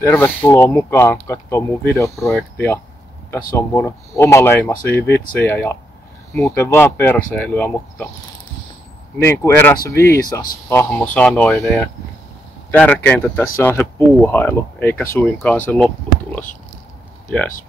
Tervetuloa mukaan katsoa mun videoprojektia. Tässä on mun omaleimaisia vitsejä ja muuten vaan perseilyä, mutta niin kuin eräs viisas hahmo sanoi, niin tärkeintä tässä on se puuhailu, eikä suinkaan se lopputulos. Yes.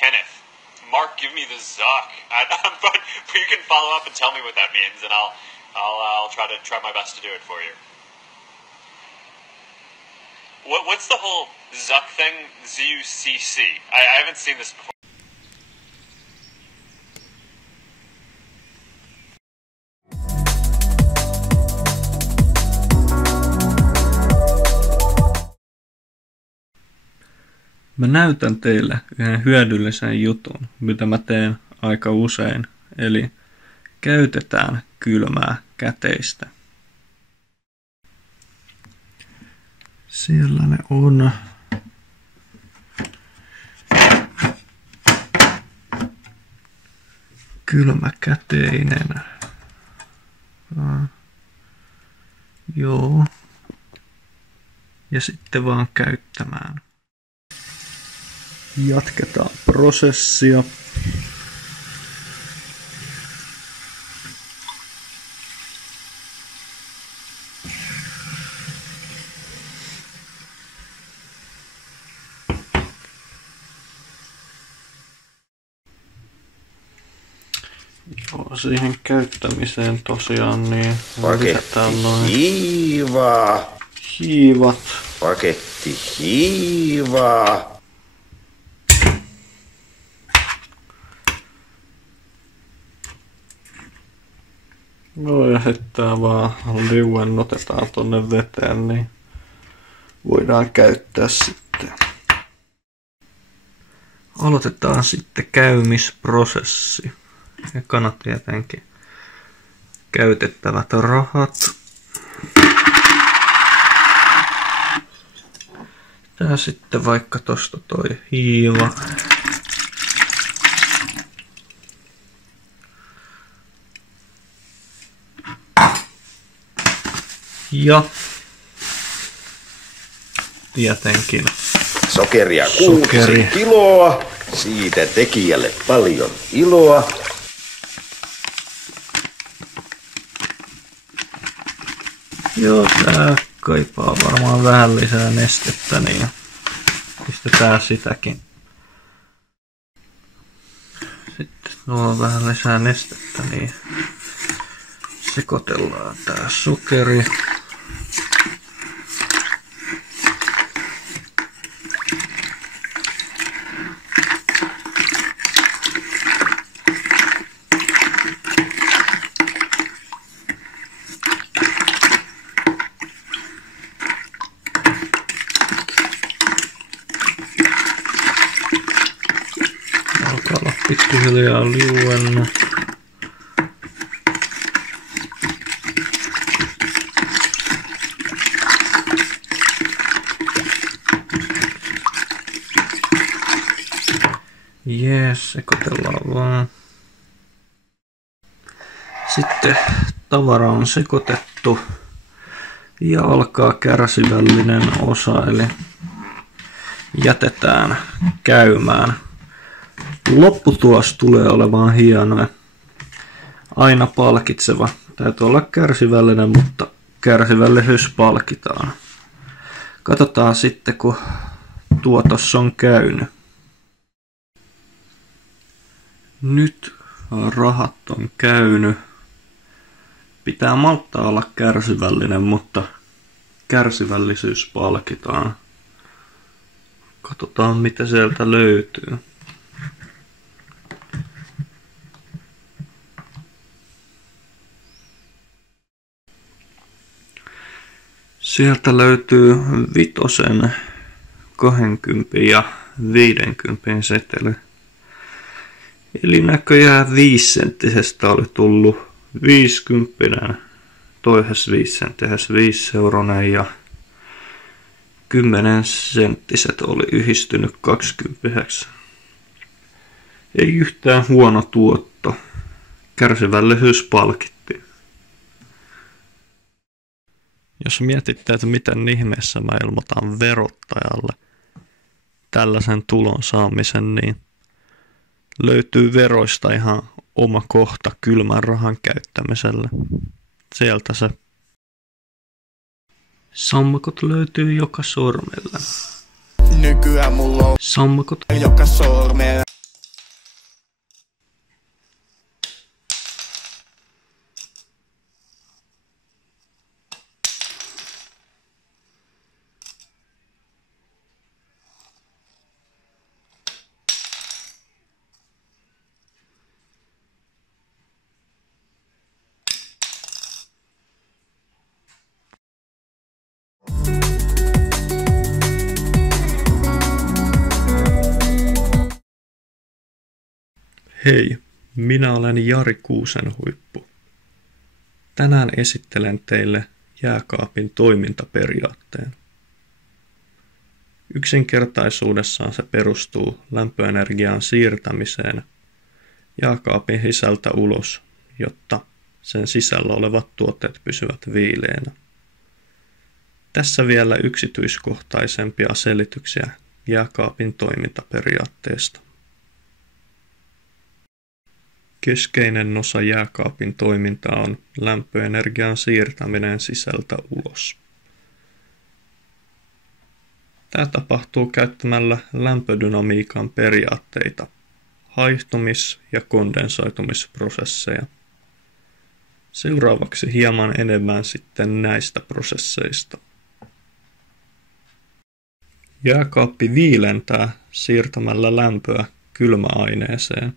Kenneth, Mark, give me the Zuck. But you can follow up and tell me what that means, and I'll try my best to do it for you. What's the whole Zuck thing? ZUCC. I haven't seen this before. Mä näytän teille yhden hyödyllisen jutun, mitä mä teen aika usein, eli käytetään kylmää käteistä. Siellä ne on. Kylmäkäteinen. Joo. Ja sitten vaan käyttämään. Jatketaan prosessia. Joo, siihen käyttämiseen tosiaan niin lisätään noin hiivat. Paketti hiivaa. No ja sitten vaan liuennotetaan tonne veteen, niin voidaan käyttää sitten. Aloitetaan sitten käymisprosessi. Ekana tietenkin käytettävät rahat. Tää sitten vaikka tosta toi hiiva. Ja tietenkin Sokeria 6 kiloa. Siitä tekijälle paljon iloa. Joo, tää kaipaa varmaan vähän lisää nestettä, niin pistetään sitäkin. Sitten tuolla on vähän lisää nestettä, niin sekoitellaan tää sokeri. Alkaa olla pikkuhiljaa liuennut. Jees, sekoitellaan vaan. Sitten tavara on sekoitettu ja alkaa kärsivällinen osa, eli jätetään käymään. Lopputulos tulee olemaan hieno, aina palkitseva. Täytyy olla kärsivällinen, mutta kärsivällisyys palkitaan. Katsotaan sitten, kun tuotos on käynyt. Nyt rahat on käynyt. Pitää malttaa olla kärsivällinen, mutta kärsivällisyys palkitaan. Katsotaan mitä sieltä löytyy. Sieltä löytyy 5, 20 ja 50 seteli. Eli näköjään 5-senttisestä oli tullut 50, toisessa 5-senttisestä 5 euronen ja 10-senttiset oli yhdistynyt 20. Ei yhtään huono tuotto. Kärsivällisyys palkittiin. Jos mietitte, että miten ihmeessä mä ilmoitan verottajalle tällaisen tulon saamisen, niin löytyy veroista ihan oma kohta kylmän rahan käyttämiselle. Sieltä se. Sammakot löytyy joka sormella. Nykyään mulla on Sammakot joka sormella. Hei, minä olen Jari Kuusenhuippu. Tänään esittelen teille jääkaapin toimintaperiaatteen. Yksinkertaisuudessaan se perustuu lämpöenergian siirtämiseen jääkaapin sisältä ulos, jotta sen sisällä olevat tuotteet pysyvät viileänä. Tässä vielä yksityiskohtaisempia selityksiä jääkaapin toimintaperiaatteesta. Keskeinen osa jääkaapin toimintaa on lämpöenergian siirtäminen sisältä ulos. Tämä tapahtuu käyttämällä lämpödynamiikan periaatteita, haihtumis- ja kondensoitumisprosesseja. Seuraavaksi hieman enemmän sitten näistä prosesseista. Jääkaappi viilentää siirtämällä lämpöä kylmäaineeseen.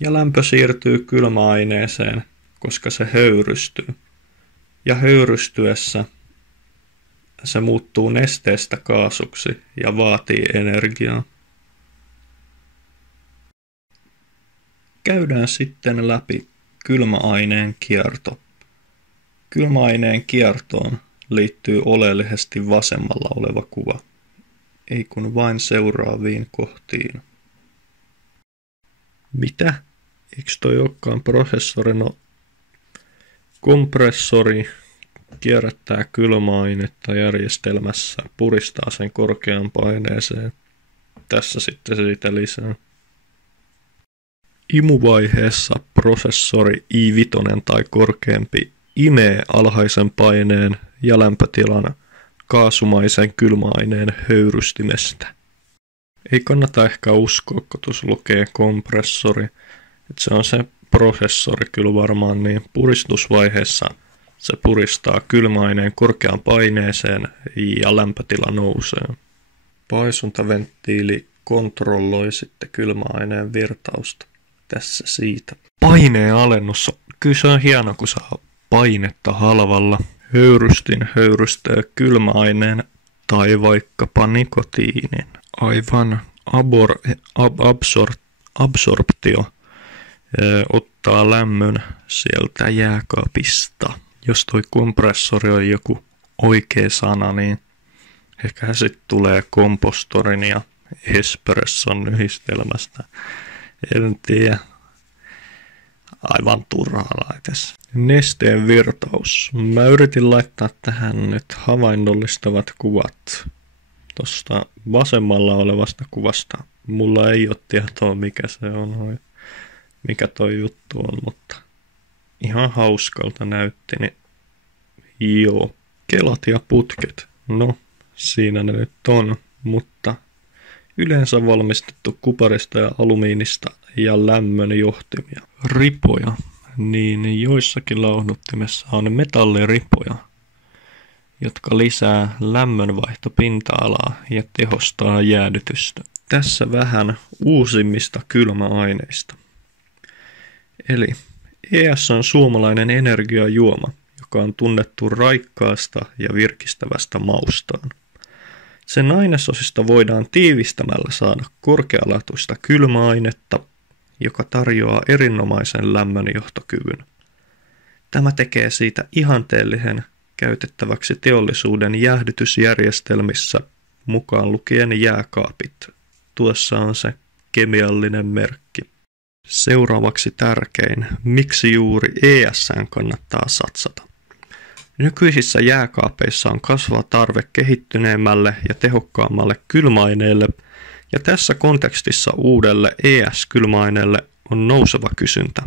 Ja lämpö siirtyy kylmäaineeseen, koska se höyrystyy. Ja höyrystyessä se muuttuu nesteestä kaasuksi ja vaatii energiaa. Käydään sitten läpi kylmäaineen kierto. Kylmäaineen kiertoon liittyy oleellisesti vasemmalla oleva kuva, ei kun vain seuraaviin kohtiin. Mitä? Eikö toi olekaan prosessori? No, kompressori kierrättää kylmäainetta järjestelmässä, puristaa sen korkeaan paineeseen. Tässä sitten siitä lisää. Imuvaiheessa prosessori I5 tai korkeampi imee alhaisen paineen ja lämpötilan kaasumaisen kylmäaineen höyrystimestä. Ei kannata ehkä uskoa, kun tuossa lukee kompressori. Että se on se prosessori kyllä varmaan, niin puristusvaiheessa se puristaa kylmäaineen korkeaan paineeseen ja lämpötila nousee. Paisuntaventtiili kontrolloi sitten kylmäaineen virtausta. Tässä siitä. Paineen alennus. Kyllä se on hieno, kun saa painetta halvalla. Höyrystin höyrystää kylmäaineen tai vaikkapa nikotiinin. Aivan absorptio ottaa lämmön sieltä jääkaapista. Jos toi kompressori on joku oikea sana, niin ehkä sitten tulee kompostorin ja espresson yhdistelmästä. En tiedä. Aivan turhaa laites. Nesteen virtaus. Mä yritin laittaa tähän nyt havainnollistavat kuvat. Tuosta vasemmalla olevasta kuvasta. Mulla ei ole tietoa mikä se on, mikä toi juttu on, mutta ihan hauskalta näytti, niin joo. Kelat ja putket. No, siinä ne nyt on. mutta yleensä valmistettu kuparista ja alumiinista ja lämmön johtimia. Ripoja, niin joissakin lauhduttimessa on metalliripoja, jotka lisää lämmönvaihtopinta-alaa ja tehostaa jäädytystä. Tässä vähän uusimmista kylmäaineista. Eli ES on suomalainen energiajuoma, joka on tunnettu raikkaasta ja virkistävästä maustaan. Sen ainesosista voidaan tiivistämällä saada korkealaatuista kylmäainetta, joka tarjoaa erinomaisen lämmönjohtokyvyn. Tämä tekee siitä ihanteellisen käytettäväksi teollisuuden jäähdytysjärjestelmissä, mukaan lukien jääkaapit. Tuossa on se kemiallinen merkki. Seuraavaksi tärkein, miksi juuri ES:ään kannattaa satsata. Nykyisissä jääkaapeissa on kasvava tarve kehittyneemmälle ja tehokkaammalle kylmäaineelle, ja tässä kontekstissa uudelle ES-kylmäaineelle on nouseva kysyntä.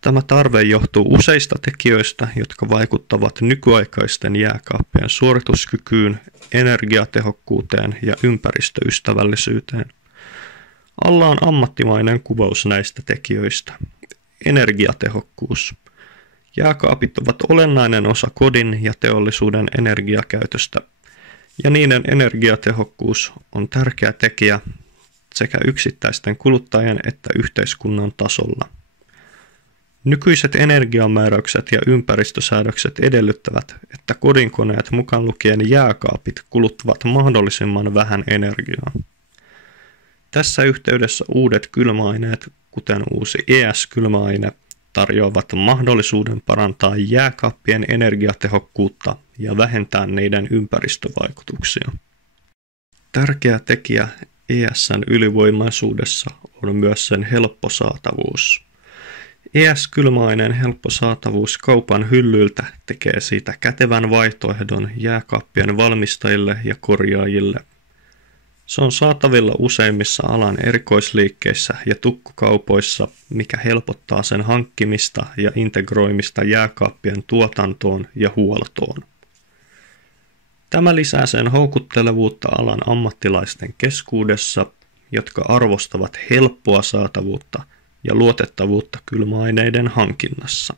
Tämä tarve johtuu useista tekijöistä, jotka vaikuttavat nykyaikaisten jääkaappien suorituskykyyn, energiatehokkuuteen ja ympäristöystävällisyyteen. Alla on ammattimainen kuvaus näistä tekijöistä. Energiatehokkuus. Jääkaapit ovat olennainen osa kodin ja teollisuuden energiakäytöstä, ja niiden energiatehokkuus on tärkeä tekijä sekä yksittäisten kuluttajien että yhteiskunnan tasolla. Nykyiset energiamääräykset ja ympäristösäädökset edellyttävät, että kodinkoneet mukaan lukien jääkaapit kuluttavat mahdollisimman vähän energiaa. Tässä yhteydessä uudet kylmäaineet, kuten uusi ES-kylmäaine, tarjoavat mahdollisuuden parantaa jääkaappien energiatehokkuutta ja vähentää niiden ympäristövaikutuksia. Tärkeä tekijä ES:n ylivoimaisuudessa on myös sen helppo saatavuus. ES-kylmäaineen helppo saatavuus kaupan hyllyiltä tekee siitä kätevän vaihtoehdon jääkaappien valmistajille ja korjaajille. Se on saatavilla useimmissa alan erikoisliikkeissä ja tukkukaupoissa, mikä helpottaa sen hankkimista ja integroimista jääkaappien tuotantoon ja huoltoon. Tämä lisää sen houkuttelevuutta alan ammattilaisten keskuudessa, jotka arvostavat helppoa saatavuutta ja luotettavuutta kylmäaineiden hankinnassa.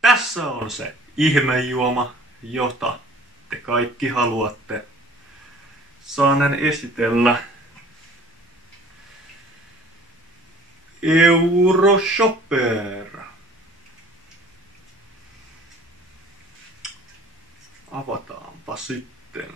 Tässä on se ihmejuoma, jota te kaikki haluatte. Saanen esitellä Euroshopper. Avataanpa sitten.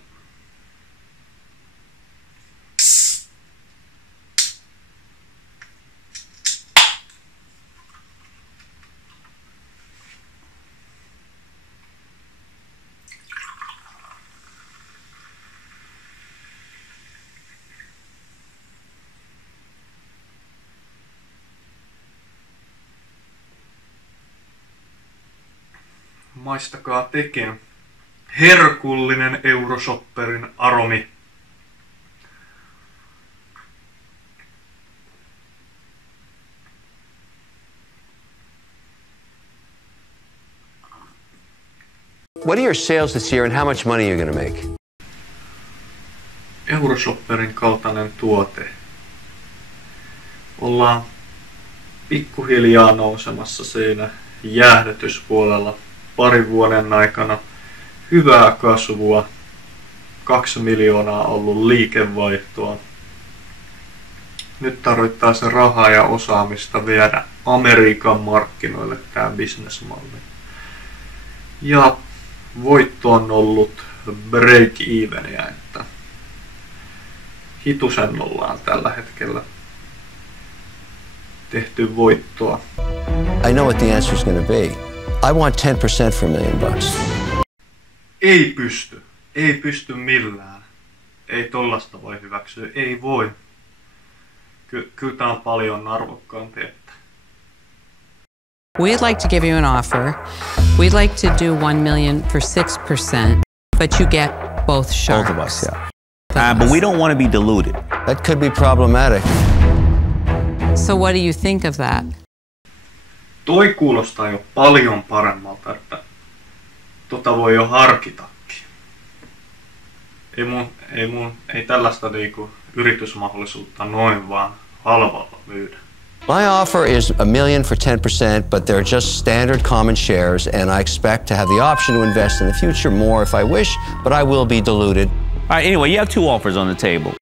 Maistakaa tekin. Herkullinen Euroshopperin aromi. What are your sales this year and how much money are you going to make? Euroshopperin kaltainen tuote. Ollaan pikkuhiljaa nousemassa siinä jäähdytyspuolella parin vuoden aikana. Hyvää kasvua, 2 miljoonaa ollut liikevaihtoa. Nyt tarvitaan se rahaa ja osaamista viedä Amerikan markkinoille tämä bisnesmalli. Ja voitto on ollut break-eveniä, että hitusen ollaan tällä hetkellä tehty voittoa. I know what the answer is going to be. I want 10% for $1 million. Ei pysty millään. Ei tollasta voi hyväksyä, ei voi. Kyllä tää on paljon arvokkaampi, että. We'd like to give you an offer. We'd like to do $1 million for 6%, but you get both sharks. Both of us, yeah. But we don't want to be diluted. That could be problematic. So what do you think of that? Toi kuulostaa jo paljon paremmalta, että tota voi jo harkita. ei tällaista niinku yritysmahdollisuutta noin vaan halvalla myydä. My offer is $1 million for 10%, but they're just standard common shares, and I expect to have the option to invest in the future more if I wish, but I will be diluted. All right, anyway, you have two offers on the table.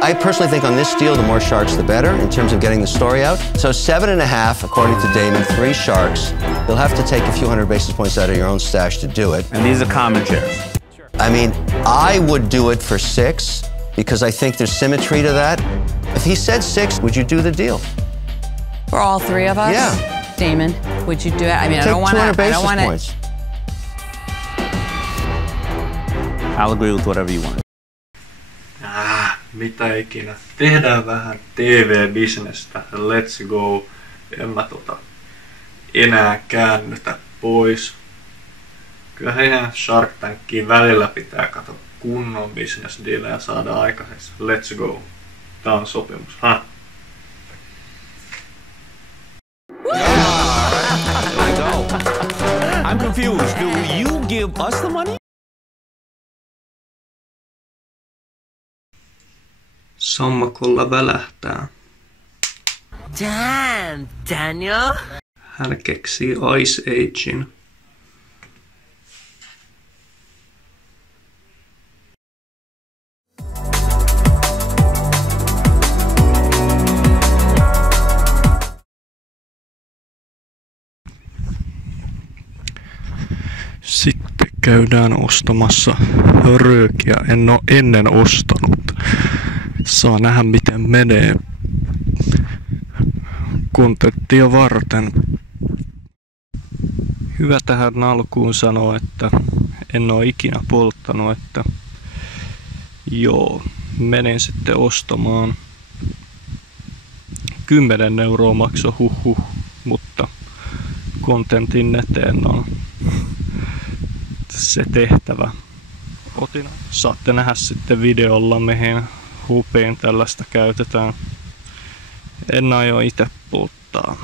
I personally think on this deal, the more sharks, the better in terms of getting the story out. So 7.5, according to Damon, 3 sharks. You'll have to take a few hundred basis points out of your own stash to do it. And these are common shares. I mean, I would do it for 6 because I think there's symmetry to that. If he said 6, would you do the deal? For all 3 of us? Yeah. Damon, would you do it? I mean, Take I don't want to. 200 basis points. I'll agree with whatever you want. Mitä ikinä. Tehdään vähän TV-bisnestä. Let's go. En mä enää käännytä pois. Kyllä ihan Shark Tankiin välillä pitää katsoa kunnon business-dealejä saada aikaiseksi. Let's go. Tää on sopimus. I'm confused. Do you give us the money? Sammakolla välähtää. Damn, Daniel. Hän keksii Ice Agein. Sitten käydään ostamassa röökiä. En oo ennen ostanut. Saa nähdä miten menee kontenttia varten. Hyvä tähän alkuun sanoa, että en oo ikinä polttanut, että joo, menen sitten ostamaan 10 € maksoi mutta kontentin eteen on se tehtävä. Saatte nähdä sitten videolla, mihin hupiin tällaista käytetään. En aio itse polttaa.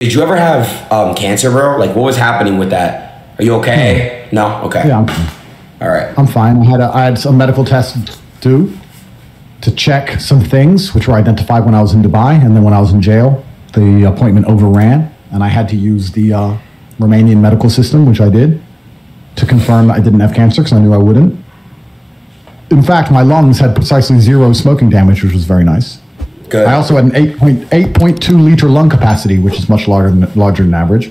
Did you ever have cancer, bro? Like, what was happening with that? Are you okay? No? Okay. Yeah, I'm fine. All right. I'm fine. I had some medical tests due to check some things, which were identified when I was in Dubai, and then when I was in jail, the appointment overran, and I had to use the Romanian medical system, which I did, to confirm that I didn't have cancer, because I knew I wouldn't. In fact, my lungs had precisely 0 smoking damage, which was very nice. Good. I also had an 8.2 liter lung capacity, which is much larger than average.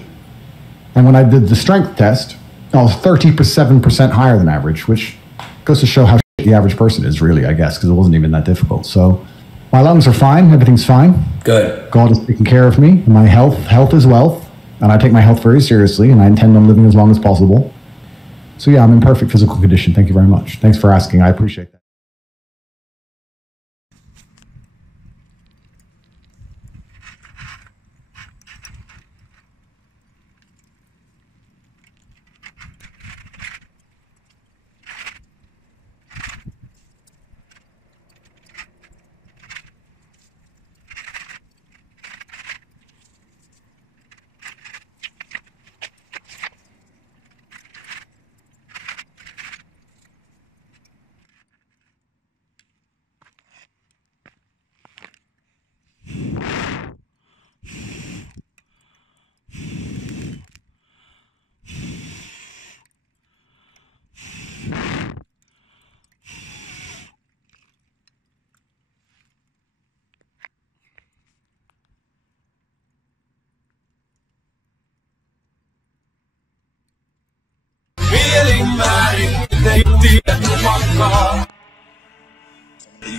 And when I did the strength test, I was 37% higher than average, which goes to show how the average person is, really, I guess, because it wasn't even that difficult. So my lungs are fine. Everything's fine. Good. God is taking care of me. And my health is wealth. And I take my health very seriously, and I intend on living as long as possible. So yeah, I'm in perfect physical condition. Thank you very much. Thanks for asking. I appreciate that.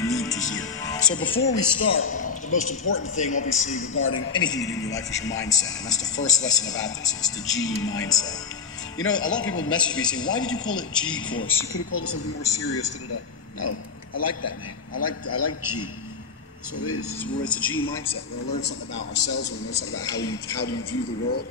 need to hear. So before we start, the most important thing, obviously, regarding anything you do in your life is your mindset. And that's the first lesson about this. It's the G mindset. You know, a lot of people message me saying, why did you call it G course? You could have called it something more serious. Da, da, da. No, I like that name. I like G. That's what it is. It's a G mindset. We're going to learn something about ourselves. We're going to learn something about how do you view the world.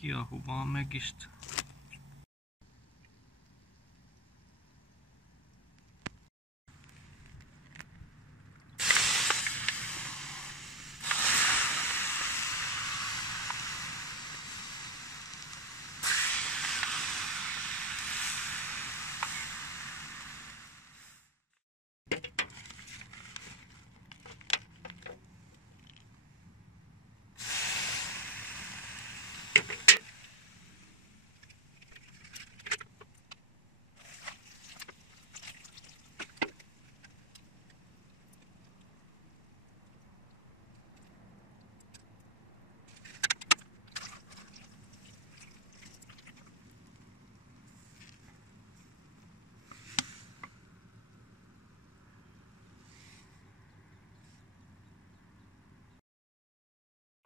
Kiehuvaa megistä.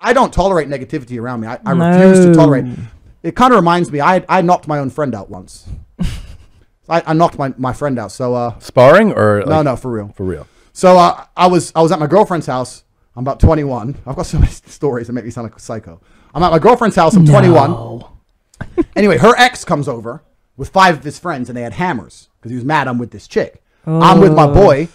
I don't tolerate negativity around me. I refuse to tolerate. It kind of reminds me, I knocked my own friend out once. I knocked my friend out. So sparring or like, no, for real. For real. So I was at my girlfriend's house. I'm about 21. I've got so many stories that make me sound like a psycho. I'm at my girlfriend's house. I'm 21. Anyway, her ex comes over with 5 of his friends, and they had hammers because he was mad I'm with this chick. I'm with my boy,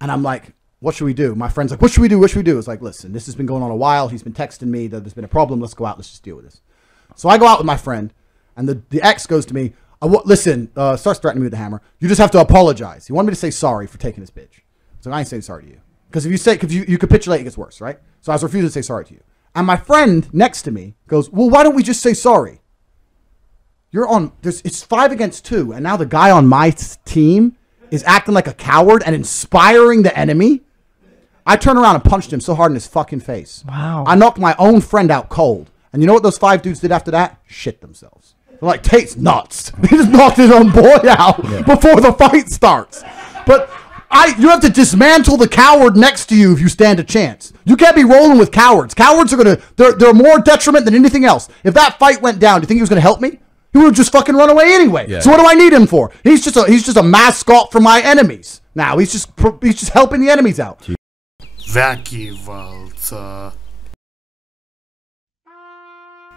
and I'm like, what should we do? My friend's like, what should we do? What should we do? It's like, listen, this has been going on a while. He's been texting me that there's been a problem. Let's go out. Let's just deal with this. So I go out with my friend, and the ex goes to me, listen, starts threatening me with the hammer. You just have to apologize. He wanted me to say sorry for taking his bitch. So I ain't saying sorry to you. Because if you say, because you capitulate, it gets worse, right? So I was refusing to say sorry to you. And my friend next to me goes, well, why don't we just say sorry? You're on, it's 5 against 2. And now the guy on my team is acting like a coward and inspiring the enemy. I turned around and punched him so hard in his fucking face. Wow. I knocked my own friend out cold. And you know what those 5 dudes did after that? Shit themselves. They're like, Tate's nuts. He just knocked his own boy out before the fight starts. But you have to dismantle the coward next to you if you stand a chance. You can't be rolling with cowards. Cowards are they're more detriment than anything else. If that fight went down, do you think he was gonna help me? He would have just fucking run away anyway. Yeah. So what do I need him for? He's just a mascot for my enemies. Now he's just helping the enemies out. Väkivalta.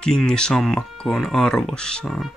Kingi sammakko on arvossaan.